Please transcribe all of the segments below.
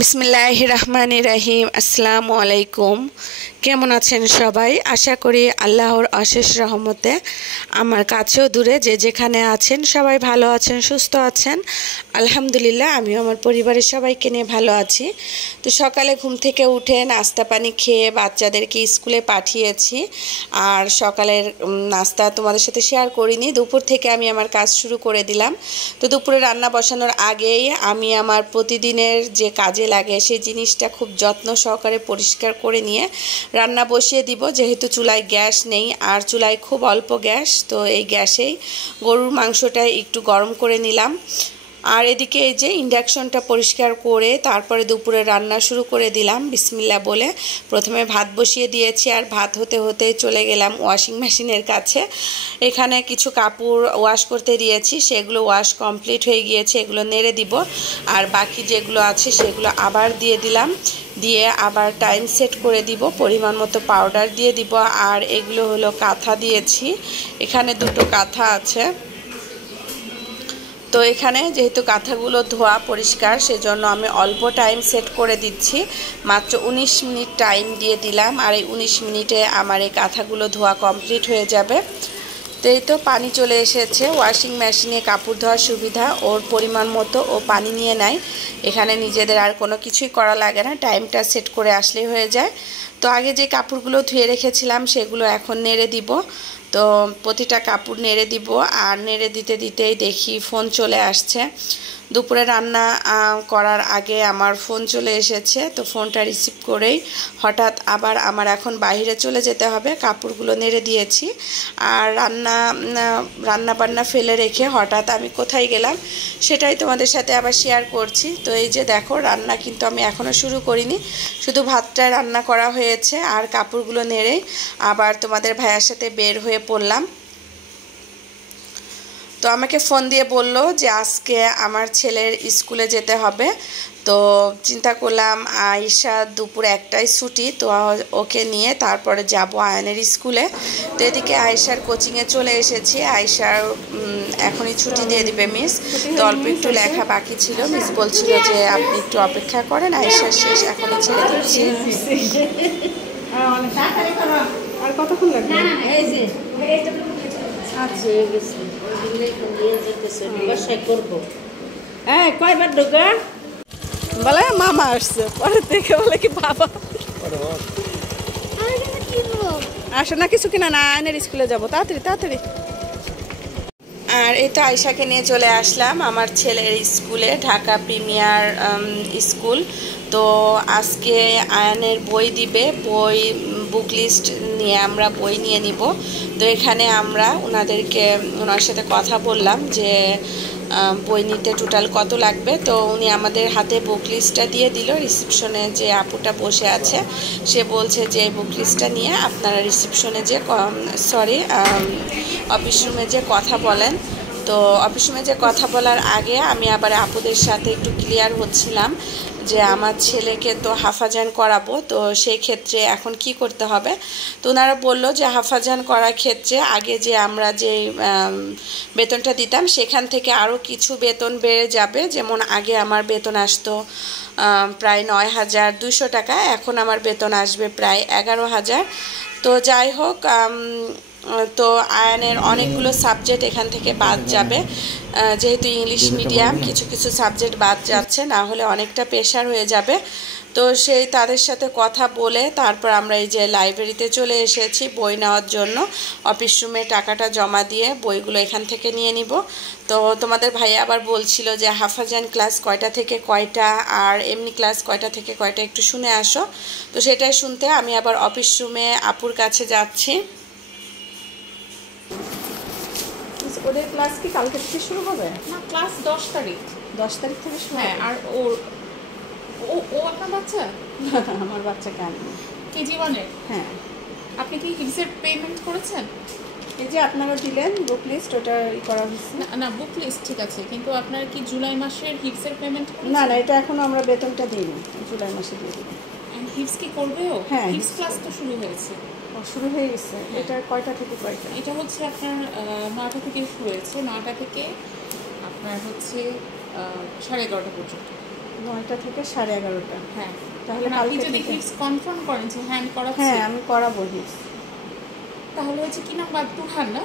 বিসমিল্লাহির রহমানির রহিম। আসসালামু আলাইকুম। কেমন আছেন সবাই? আশা করি আল্লাহর অশেষ রহমতে আমার কাছেও দূরে যে যেখানে আছেন সবাই ভালো আছেন, সুস্থ আছেন। আলহামদুলিল্লাহ, আমিও আমার পরিবারের সবাইকে নিয়ে ভালো আছি। তো সকালে ঘুম থেকে উঠে নাস্তা পানি খেয়ে বাচ্চাদেরকে স্কুলে পাঠিয়েছি। আর সকালের নাস্তা তোমাদের সাথে শেয়ার করিনি, দুপুর থেকে আমি আমার কাজ শুরু করে দিলাম। তো দুপুরে রান্না বসানোর আগেই আমি আমার প্রতিদিনের যে কাজে লাগে সেই জিনিসটা খুব যত্ন সহকারে পরিষ্কার করে নিয়ে রান্না বসিয়ে দিব। যেহেতু চুলায় গ্যাস নেই আর চুলায় খুব অল্প গ্যাস, তো এই গ্যাসেই গরুর মাংসটা একটু গরম করে নিলাম। আর এদিকে এই যে ইন্ডাকশনটা পরিষ্কার করে তারপরে দুপুরে রান্না শুরু করে দিলাম বিসমিল্লাহ বলে। প্রথমে ভাত বসিয়ে দিয়েছি আর ভাত হতে হতে চলে গেলাম ওয়াশিং মেশিনের কাছে। এখানে কিছু কাপড় ওয়াশ করতে দিয়েছি, সেগুলো ওয়াশ কমপ্লিট হয়ে গিয়েছে, এগুলো নেড়ে দিব। আর বাকি যেগুলো আছে সেগুলো আবার দিয়ে দিলাম, দিয়ে আবার টাইম সেট করে দিব, পরিমাণ মতো পাউডার দিয়ে দিব। আর এগুলো হলো কাঁথা দিয়েছি, এখানে দুটো কাঁথা আছে। তো এখানে যেহেতু কাঁথাগুলো ধোয়া পরিষ্কার সেজন্য আমি অল্প টাইম সেট করে দিচ্ছি, মাত্র 19 মিনিট টাইম দিয়ে দিলাম। আর এই 19 মিনিটে আমার এই কাঁথাগুলো ধোয়া কমপ্লিট হয়ে যাবে। তো এই তো পানি চলে এসেছে। ওয়াশিং মেশিনে কাপড় ধোয়ার সুবিধা, ওর পরিমাণ মতো ও পানি নিয়ে নেয়। এখানে নিজেদের আর কোনো কিছুই করা লাগে না, টাইমটা সেট করে আসলেই হয়ে যায়। তো আগে যে কাপড়গুলো ধুয়ে রেখেছিলাম সেগুলো এখন নেড়ে দিব। তো প্রতিটা কাপড় নেড়ে দিব। আর নেড়ে দিতে দিতেই দেখি ফোন চলে আসছে। দুপুরে রান্না করার আগে আমার ফোন চলে এসেছে। তো ফোনটা রিসিভ করেই হঠাৎ আবার আমার এখন বাইরে চলে যেতে হবে, কাপড়গুলো নেড়ে দিয়েছি। আর রান্না বান্না ফেলে রেখে হঠাৎ আমি কোথায় গেলাম সেটাই তোমাদের সাথে আবার শেয়ার করছি। তো এই যে দেখো, রান্না কিন্তু আমি এখনও শুরু করিনি, শুধু ভাতটা রান্না করা হয়েছে। আর কাপড়গুলো নেড়েই আবার তোমাদের ভাইয়ার সাথে বের হয়ে পড়লাম। তো আমাকে ফোন দিয়ে বলল যে আজকে আমার ছেলের স্কুলে যেতে হবে। তো চিন্তা করলাম আয়েশা দুপুর 1টায় ছুটি, তো ওকে নিয়ে তারপরে যাব আয়নের স্কুলে। তো এদিকে আয়েশার কোচিংয়ে চলে এসেছি। আয়েশার এখনই ছুটি দিয়ে দিবে মিস। তো অল্প একটু লেখা বাকি ছিল, মিস বলছিল যে আপনি একটু অপেক্ষা করেন, আয়েশার শেষ, এখনই ছেড়ে দিচ্ছি। আর কতক্ষণ লাগবে? কয়বার ঢোকা বলে মামা আসছে, পরে থেকে বলে কি বাবা আসো না, কিছু কিনা না, আয়নের স্কুলে যাবো, তাড়াতাড়ি তাড়াতাড়ি। আর এই তো আয়েশাকে নিয়ে চলে আসলাম আমার ছেলের স্কুলে, ঢাকা প্রিমিয়ার স্কুল। তো আজকে আয়ানের বই দিবে, বুক লিস্ট নিয়ে আমরা বই নিয়ে নিব। তো এখানে আমরা ওনার সাথে কথা বললাম যে বই নিতে টোটাল কত লাগবে। তো উনি আমাদের হাতে বুক লিস্টটা দিয়ে দিল। রিসেপশনে যে আপুটা বসে আছে সে বলছে যে বুক লিস্টটা নিয়ে আপনারা রিসেপশনে যে অফিস রুমে যে কথা বলেন। তো অফিস রুমে যে কথা বলার আগে আমি আবার আপুদের সাথে একটু ক্লিয়ার হচ্ছিলাম যে আমার ছেলেকে তো হাফাজান করাবো, তো সেই ক্ষেত্রে এখন কি করতে হবে। তো ওনারা বললো যে হাফাজান করার ক্ষেত্রে আগে যে আমরা যে বেতনটা দিতাম সেখান থেকে আরও কিছু বেতন বেড়ে যাবে। যেমন আগে আমার বেতন আসতো প্রায় 9,200 টাকা, এখন আমার বেতন আসবে প্রায় 11,000। তো যাই হোক, তো আয়ানের অনেকগুলো সাবজেক্ট এখান থেকে বাদ যাবে, যেহেতু ইংলিশ মিডিয়াম কিছু কিছু সাবজেক্ট বাদ যাচ্ছে, না হলে অনেকটা প্রেশার হয়ে যাবে। তো তাদের সাথে কথা বলে তারপর আমরা এই যে লাইব্রেরিতে চলে এসেছি বই নেওয়ার জন্য। অফিস রুমে টাকাটা জমা দিয়ে বইগুলো এখান থেকে নিয়ে নিব। তো তোমাদের ভাই আবার বলছিল যে হাফাজান ক্লাস কয়টা থেকে কয়টা আর এমনি ক্লাস কয়টা থেকে কয়টা, একটু শুনে আসো। তো সেটাই শুনতে আমি আবার অফিস রুমে আপুর কাছে যাচ্ছি। ওদের ক্লাস কি কালকে থেকে শুরু হবে? না, ক্লাস 10 তারিখ। 10 তারিখ থেকে শুরু হবে। হ্যাঁ, আর ও আপনার বাচ্চা? আমার বাচ্চা কেন কেজি 1-এর? হ্যাঁ। আপনি কি হিপসের পেমেন্ট করেছেন? এই যে আপনারা দিলেন বুক লিস্ট, ওটা করা হয়েছে। না, বুক লিস্ট ঠিক আছে, কিন্তু আপনার কি জুলাই মাসের হিপসের পেমেন্ট করেছেন? না, এটা এখনো আমরা বেতনটা দিইনি, জুলাই মাসে দিয়ে দিব। হিপস কি করবেও? হ্যাঁ, হিপস ক্লাস তো শুরু হয়েছে। শুরু হয়ে গেছে। এটা কয়টা থেকে কয়টা? এটা হচ্ছে আপনার 9টা থেকে শুরু হয়েছে, 9টা থেকে আপনার হচ্ছে 11:30 পর্যন্ত। 9টা থেকে 11:30। হ্যাঁ, তাহলে এখন আপনি কালকে যদি থেকে হিপস কনফার্ম করেন যে হ্যাঁ আমি করাচ্ছি, হ্যাঁ আমি করাবো হিপস। তাহলে হচ্ছে কি নাম, তুরহান না?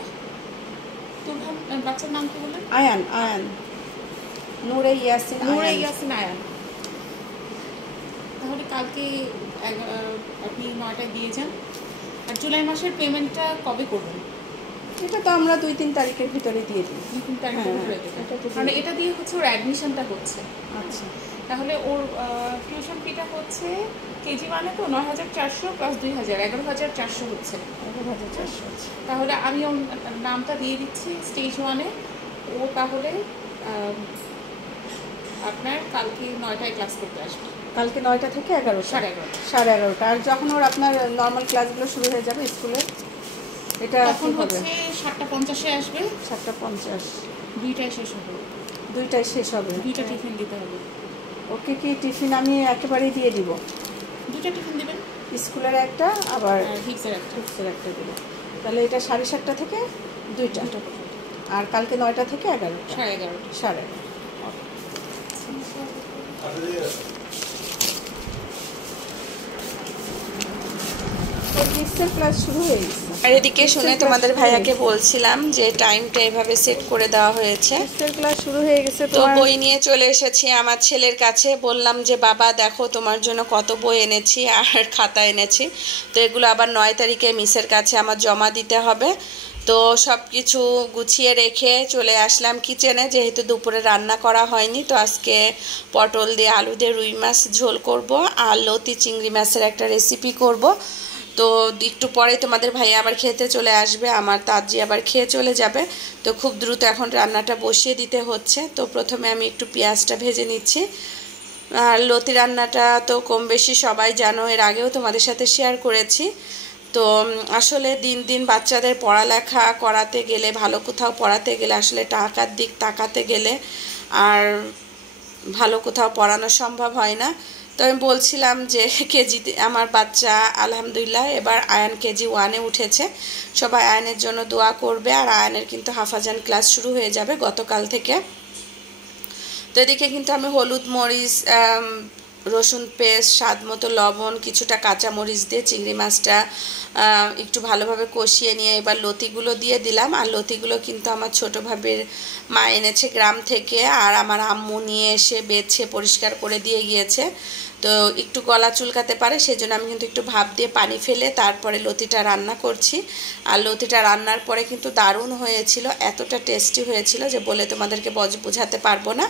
তুরহান বাচ্চার নাম কি বললেন? আয়ান, আয়ান, নূরে ইয়াসিন নূরে আয়ান। ইয়াসিন আয়ান। তাহলে কালকে আপনি 9টায় দিয়ে যান। আর জুলাই মাসের পেমেন্টটা কবে করবেন? এটা তো আমরা 2-3 তারিখের ভিতরে দিয়ে দিই। 2-3 তারিখের ভিতরে দেবেন। মানে এটা দিয়ে হচ্ছে ওর অ্যাডমিশনটা হচ্ছে। আচ্ছা, তাহলে ওর টিউশন ফিটা হচ্ছে কেজি 1-এ তো 9,400 প্লাস 2,000, 11,400 হচ্ছে। 11,400 আছে। তাহলে আমি ওর নামটা দিয়ে দিচ্ছি স্টেজ 1-এ। ও তাহলে আপনার কালকে 9টায় ক্লাস করতে আসবে। কালকে 9টা থেকে 11টা, 11:30। আর যখন ওর আপনার নর্মাল ক্লাসগুলো শুরু হয়ে যাবে স্কুলের, এটা তখন কি হবে? হচ্ছে 7:50-এ আসবে, 7:50, 2টায় শেষ হবে। 2টায় শেষ হবে। 2টা টিফিন দিতে হবে। ওকে কি টিফিন আমি একেবারেই দিয়ে দিব? 2টা টিফিন দিবেন, স্কুলের একটা আবার আর হিপসের একটা। হিপসের একটা দিব। তাহলে এটা 7:30 থেকে 2টা। 2টা পর্যন্ত, আর কালকে 9টা থেকে 11টা, 11:30। 11:30। হিপসের ক্লাস শুরু হয়ে গেছে। আর এদিকে শুনে তোমাদের ভাইয়াকে বলছিলাম যে টাইমটা এভাবে সেট করে দেওয়া হয়েছে। হিপসের ক্লাস শুরু হয়ে গেছে। তো বই নিয়ে চলে এসেছি আমার ছেলের কাছে, বললাম যে বাবা দেখো তোমার জন্য কত বই এনেছি আর খাতা এনেছি, তো এগুলো আবার 9 তারিখে মিসের কাছে আমার জমা দিতে হবে। তো সব কিছু গুছিয়ে রেখে চলে আসলাম কিচেনে, যেহেতু দুপুরে রান্না করা হয়নি। তো আজকে পটল দিয়ে আলু দিয়ে রুই মাছ ঝোল করব আর লতি চিংড়ি মাছের একটা রেসিপি করব। তো একটু পরে তোমাদের ভাইয়া আবার খেতে চলে আসবে, আমার তাজি আবার খেয়ে চলে যাবে। তো খুব দ্রুত এখন রান্নাটা বসিয়ে দিতে হচ্ছে। তো প্রথমে আমি একটু পেঁয়াজটা ভেজে নিচ্ছি। আর লতি রান্নাটা তো কম বেশি সবাই জানো, এর আগেও তোমাদের সাথে শেয়ার করেছি। তো আসলে দিন দিন বাচ্চাদের পড়ালেখা করাতে গেলে, ভালো কোথাও পড়াতে গেলে আসলে টাকার দিক তাকাতে গেলে আর ভালো কোথাও পড়ানো সম্ভব হয় না। তো আমি বলছিলাম যে কেজিতে আমার বাচ্চা আলহামদুলিল্লাহ এবার আয়ান কেজি 1-এ উঠেছে। সবাই আয়ানের জন্য দোয়া করবে। আর আয়ানের কিন্তু হাফাজান ক্লাস শুরু হয়ে যাবে গতকাল থেকে। তো এদিকে কিন্তু আমি হলুদ, মরিচ, রসুন পেস্ট, স্বাদ মতো লবণ, কিছুটা কাঁচামরিচ দিয়ে চিংড়ি মাছটা একটু ভালোভাবে কষিয়ে নিয়ে এবার লতিগুলো দিয়ে দিলাম। আর লতিগুলো কিন্তু আমার ছোটো ভাবের মা এনেছে গ্রাম থেকে, আর আমার আম্মু নিয়ে এসে বেছে পরিষ্কার করে দিয়ে গিয়েছে। তো একটু গলা চুলকাতে পারে, সেজন্য আমি কিন্তু একটু ভাপ দিয়ে পানি ফেলে তারপরে লতিটা রান্না করছি। আর লতিটা রান্নার পরে কিন্তু দারুণ হয়েছিল, এতটা টেস্টি হয়েছিল যে বলে তোমাদেরকে বোঝাতে পারবো না।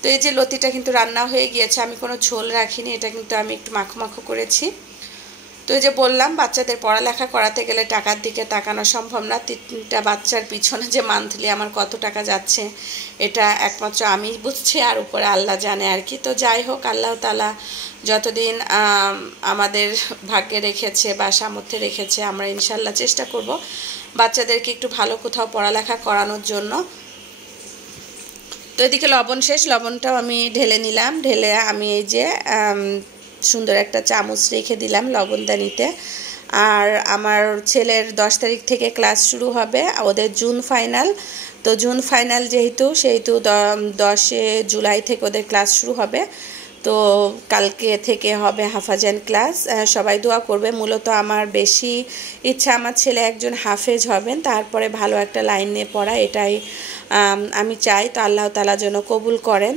তো এই যে লতিটা কিন্তু রান্না হয়ে গিয়েছে, আমি কোনো ঝোল রাখিনি, এটা কিন্তু আমি একটু মাখো মাখো করেছি। তো এই যে বললাম বাচ্চাদের পড়ালেখা করাতে গেলে টাকার দিকে তাকানো সম্ভব না। 3টা বাচ্চার পিছনে যে মান্থলি আমার কত টাকা যাচ্ছে এটা একমাত্র আমি বুঝছি, আর উপরে আল্লাহ জানে আর কি। তো যাই হোক, আল্লাহ তাআলা যতদিন আমাদের ভাগ্যে রেখেছে বা সামর্থ্যে রেখেছে, আমরা ইনশাল্লাহ চেষ্টা করব বাচ্চাদেরকে একটু ভালো কোথাও পড়ালেখা করানোর জন্য। তো এদিকে লবণ শেষ, লবণটাও আমি ঢেলে নিলাম। ঢেলে আমি এই যে সুন্দর একটা চামচ রেখে দিলাম লবণদানিতে। আর আমার ছেলের 10 তারিখ থেকে ক্লাস শুরু হবে, ওদের জুন ফাইনাল। তো জুন ফাইনাল যেহেতু 10 জুলাই থেকে ওদের ক্লাস শুরু হবে। তো কালকে থেকে হবে হাফাজান ক্লাস। সবাই দোয়া করবে। মূলত আমার বেশি ইচ্ছা আমার ছেলে একজন হাফেজ হবেন, তারপরে ভালো একটা লাইন নিয়ে পড়া, এটাই আমি চাই। তো আল্লাহ তাআলা যেন কবুল করেন।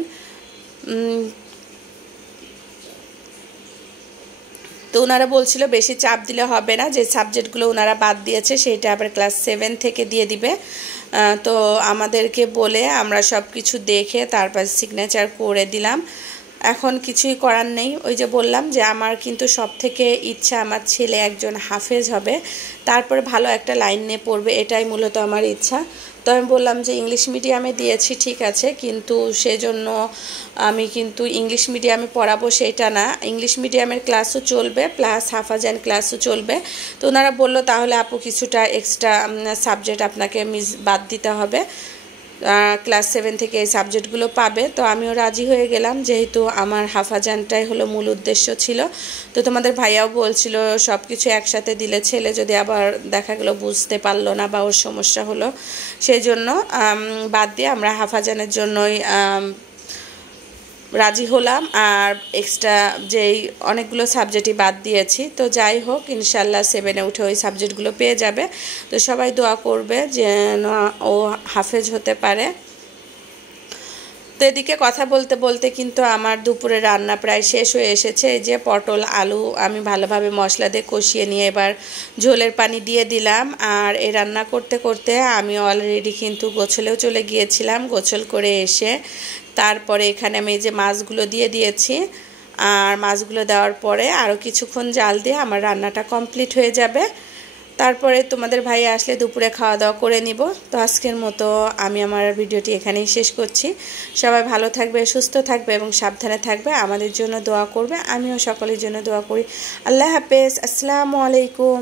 তো ওনারা বলছিল বেশি চাপ দিলে হবে না, যে সাবজেক্টগুলো ওনারা বাদ দিয়েছে সেইটা আবার ক্লাস 7 থেকে দিয়ে দিবে। তো আমাদেরকে বলে আমরা সব কিছু দেখে তারপর সিগনেচার করে দিলাম। এখন কিছুই করার নেই। ওই যে বললাম যে আমার কিন্তু সব থেকে ইচ্ছা আমার ছেলে একজন হাফেজ হবে, তারপরে ভালো একটা লাইন নিয়ে পড়বে, এটাই মূলত আমার ইচ্ছা। তো আমি বললাম যে ইংলিশ মিডিয়ামে দিয়েছি ঠিক আছে, কিন্তু সেজন্য আমি কিন্তু ইংলিশ মিডিয়ামে পড়াবো সেটা না, ইংলিশ মিডিয়ামের ক্লাসও চলবে প্লাস হাফাজান ক্লাসও চলবে। তো ওনারা বললো তাহলে আপু কিছুটা এক্সট্রা সাবজেক্ট আপনাকে বাদ দিতে হবে, ক্লাস 7 থেকে এই সাবজেক্টগুলো পাবে। তো আমিও রাজি হয়ে গেলাম, যেহেতু আমার হাফাজানটাই হলো মূল উদ্দেশ্য ছিল। তো তোমাদের ভাইয়াও বলছিল সব কিছু একসাথে দিলে ছেলে যদি আবার দেখা গেলো বুঝতে পারলো না বা ওর সমস্যা হলো, সেই জন্য বাদ দিয়ে আমরা হাফাজানের জন্যই রাজি হলাম। আর এক্সট্রা যেই অনেকগুলো সাবজেক্টই বাদ দিয়েছি, তো যাই হোক ইনশাল্লাহ 7-এ উঠে ওই সাবজেক্টগুলো পেয়ে যাবে। তো সবাই দোয়া করবে যেন ও হাফেজ হতে পারে। তো এদিকে কথা বলতে বলতে কিন্তু আমার দুপুরে রান্না প্রায় শেষ হয়ে এসেছে। এই যে পটল আলু আমি ভালোভাবে মশলা দিয়ে কষিয়ে নিয়ে এবার ঝোলের পানি দিয়ে দিলাম। আর এই রান্না করতে করতে আমি অলরেডি কিন্তু গোছলেও চলে গিয়েছিলাম। গোছল করে এসে তারপরে এখানে আমি এই যে মাছগুলো দিয়ে দিয়েছি। আর মাছগুলো দেওয়ার পরে আরও কিছুক্ষণ জাল দিয়ে আমার রান্নাটা কমপ্লিট হয়ে যাবে। তারপরে তোমাদের ভাই আসলে দুপুরে খাওয়া দাওয়া করে নিব। তো আজকের মতো আমি আমার ভিডিওটি এখানেই শেষ করছি। সবাই ভালো থাকবে, সুস্থ থাকবে এবং সাবধানে থাকবে। আমাদের জন্য দোয়া করবে, আমিও সকলের জন্য দোয়া করি। আল্লাহ হাফেজ, আসসালামু আলাইকুম।